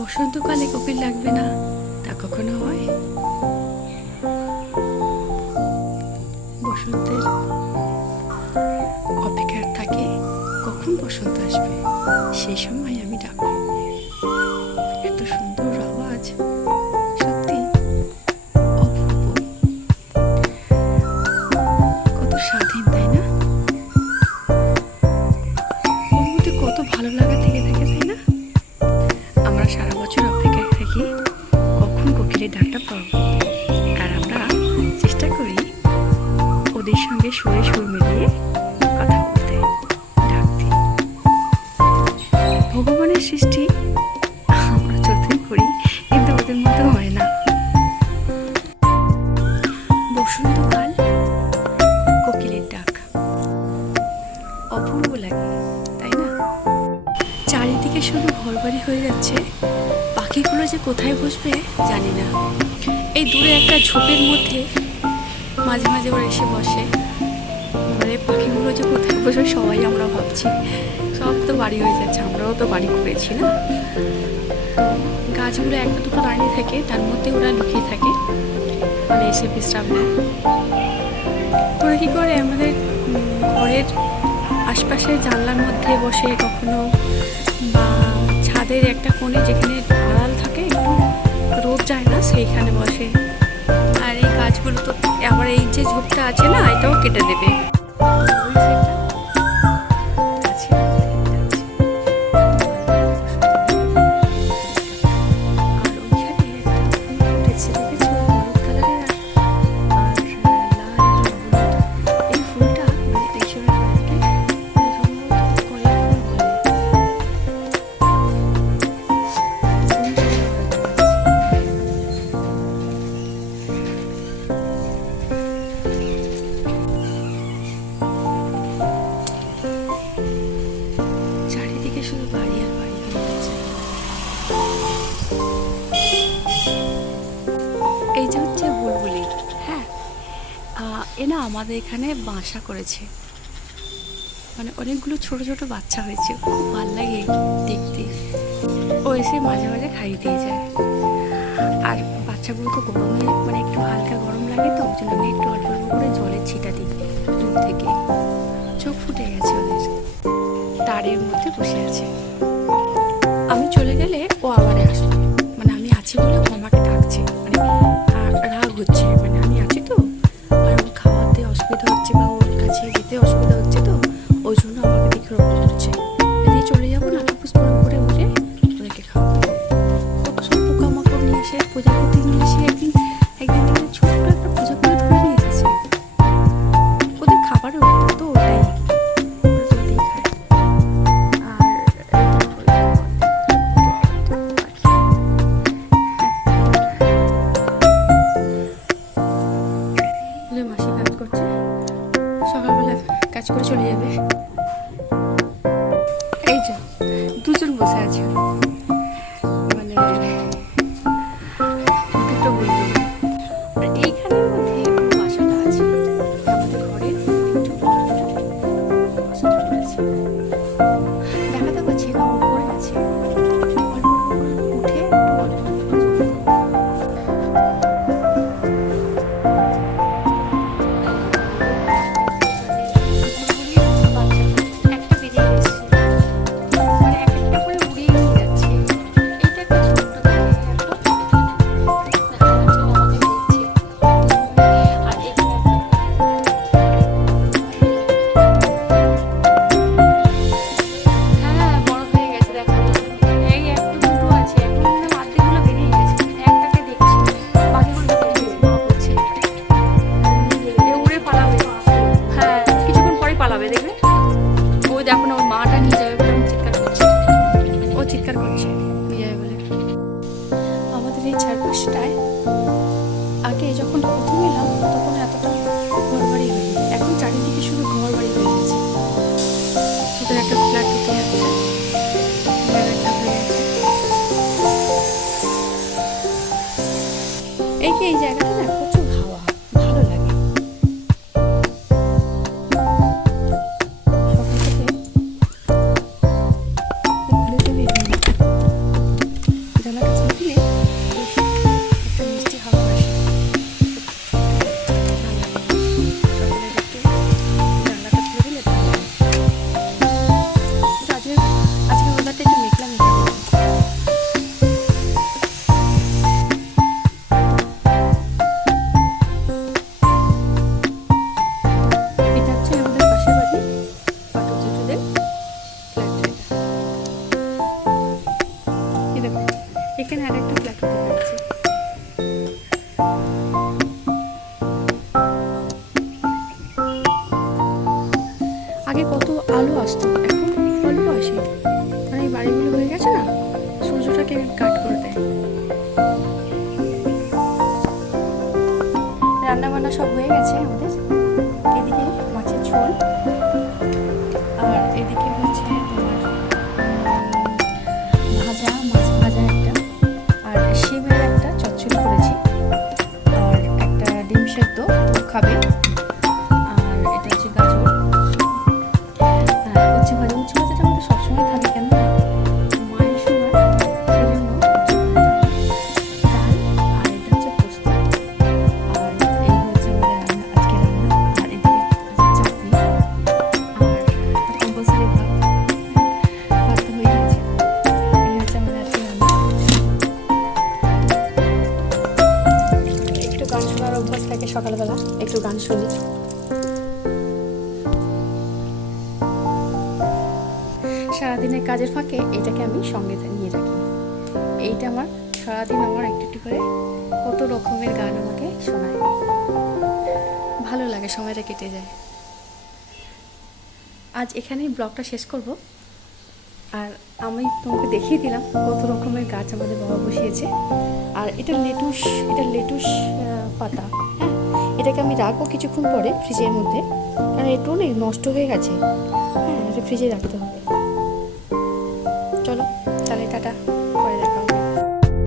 বসন্তকালে কোকিল লাগবে না তা কখনো হয়? বসন্তের অপেক্ষায় থাকে কখন বসন্ত আসবে, সেই সময় আমি ডাকবো। এত সুন্দর আওয়াজ, সত্যি অপূর্ব, কত স্বাধীন, তাই না? ওর মধ্যে কত ভালো লাগা থেকে থাকে, তাই না? আমরা সারা বছর অপেক্ষায় থাকি কখন কোকিলের ডাকটা পাবো, আর আমরা চেষ্টা করি ওদের সঙ্গে সুরে সুর মিলিয়ে কথা বলতে, ডাকতে। ভগবানের সৃষ্টি আমরা যতই করি, কিন্তু ওদের মতো হয় না। বসন্তকাল, কোকিলের ডাক অপূর্ব লাগে, তাই না? চারিদিকে শুধু ঘরবাড়ি হয়ে যাচ্ছে, পাখিগুলো যে কোথায় বসবে জানি না। এই দূরে একটা ঝোপের মধ্যে মাঝে মাঝে ওরা এসে বসে, মানে পাখিগুলো যে কোথায় বসবে সবাই আমরা ভাবছি। সব তো বাড়ি হয়ে যাচ্ছে, আমরাও তো বাড়ি করেছি না। গাছগুলো একটা দুটো দাঁড়িয়ে থাকে, তার মধ্যে ওরা লুকিয়ে থাকে, মানে এসে বিশ্রাম নেয়। ওরা কী করে আমাদের ঘরের আশপাশে জানলার মধ্যে বসে, কখনো বা ছাদের একটা কোণে যেখানে আড়াল থাকে, একটু রোদ যায় না, সেইখানে বসে। আর এই গাছগুলো তো আবার এই যে ঝোপটা আছে না, এটাও কেটে দেবে। চারিদিকে শুধু বাড়ি আর বাড়ি হয়ে গেছে। এই যে হচ্ছে বুলবুলি, হ্যাঁ, এ না আমাদের এখানে বাসা করেছে, মানে অনেকগুলো ছোট ছোট বাচ্চা হয়েছে, খুব ভালো লাগে দেখতে। ও এসে মাঝে মাঝে খাইয়ে দিয়ে যায়। আর বাচ্চাগুলো তো গরমে, মানে একটু হালকা গরম লাগে, তো ওই জন্য আমি একটু অল্প অল্প করে জলের ছিটা দিই দূর থেকে। চোখ ফুটে গেছে ওদের, তারের মধ্যে বসে আছে। আমি চলে গেলে ও আবার আসবে, মানে আমি আছি বলে ও আমাকে ডাকছে, মানে রাগ হচ্ছে, মানে আমি আছি তো, আর ওর খাওয়াতে অসুবিধা হচ্ছে বা ওর কাছে যেতে অসুবিধা হচ্ছে, তো ওই জন্য আমাকে দেখে রোগ করছে। যদি চলে যাবো না, পুষ করে উপরে উঠে ওদেরকে খাওয়াবো। কত সব পোকামাকড় নিয়ে এসে, প্রজাপতি নিয়ে এসে, একদিন ছোট্ট একটা প্রজাপতি ধরে নিয়ে এসেছে। ওদের খাবারের উপর তো ওটাই, ওরা তো ওটাই খায়। মাসি কাজ করছে, সকালবেলা কাজ করে চলে যাবে। এই যে দুজন বসে আছে, মানে দুটো বলবো। আর এইখানের মধ্যে বাসাটা আছে, আমাদের ঘরে একটু বাসাটা করেছে, দেখাতে পাচ্ছি না, উপরে আছে। অল্প অল্প করে উঠে একটু অল্প অল্প করে চারপাশটায়। আগে যখন প্রথম এলাম তখন এতটা ঘরবাড়ি হয়নি, এখন চারিদিকে শুধু ঘরবাড়ি হয়ে গেছে। ওদের একটা ফ্ল্যাট উঠে যাচ্ছে, একটা হয়ে গেছে। এই যে এই জায়গাটা না প্রচুর হাওয়া, ভালো লাগে। সকাল থেকে এখানে আর একটা ফ্ল্যাট হতে যাচ্ছে। আগে কত আলো আসতো, এখন অল্প আসে, কারণ এই বাড়িগুলো হয়ে গেছে না, সূর্যটাকে কাট করে দেয়। রান্না বান্না সব হয়ে গেছে আমাদের। এদিকে মাছের ঝোল, আর এদিকে হচ্ছে তোমার ভাজা, মাছ ভাজা একটা, আর শিমের একটা চচ্চড়ি করেছি, আর একটা ডিম সেদ্ধ খাবে, আর এটা হচ্ছে গাজর, হ্যাঁ উচ্ছে ভাজা। উচ্ছে ভাজাটা আমাদের সবসময় থাকে, কেন না মায়ের সময়, সেই জন্য উচ্ছে ভাজাটা। ডাল, আর এটা হচ্ছে পোস্ত, আর এই হচ্ছে আমাদের রান্না, আজকে রান্না। আর এদিকে আছে চাটনি, আর কম্পালসারি ভাত, ভাত তো হয়ে গেছে। এই হচ্ছে আমাদের আজকে রান্না। একটু গান শোনার অভ্যাস থাকে সকালবেলা, একটু গান শুনি। সারাদিনের কাজের ফাঁকে এটাকে আমি সঙ্গে নিয়ে রাখি। এইটা আমার সারাদিন আমার একটু একটু করে কত রকমের গান আমাকে শোনায়, ভালো লাগে, সময়টা কেটে যায়। আজ এখানেই ব্লগটা শেষ করব। আর আমি তোমাকে দেখিয়ে দিলাম কত রকমের গাছ আমাদের বাবা বসিয়েছে। আর এটা লেটুস, এটা লেটুস পাতা, হ্যাঁ এটাকে আমি রাখবো কিছুক্ষণ পরে ফ্রিজের মধ্যে, কারণ একটু নষ্ট হয়ে গেছে, হ্যাঁ এটা ফ্রিজে রাখতে হবে।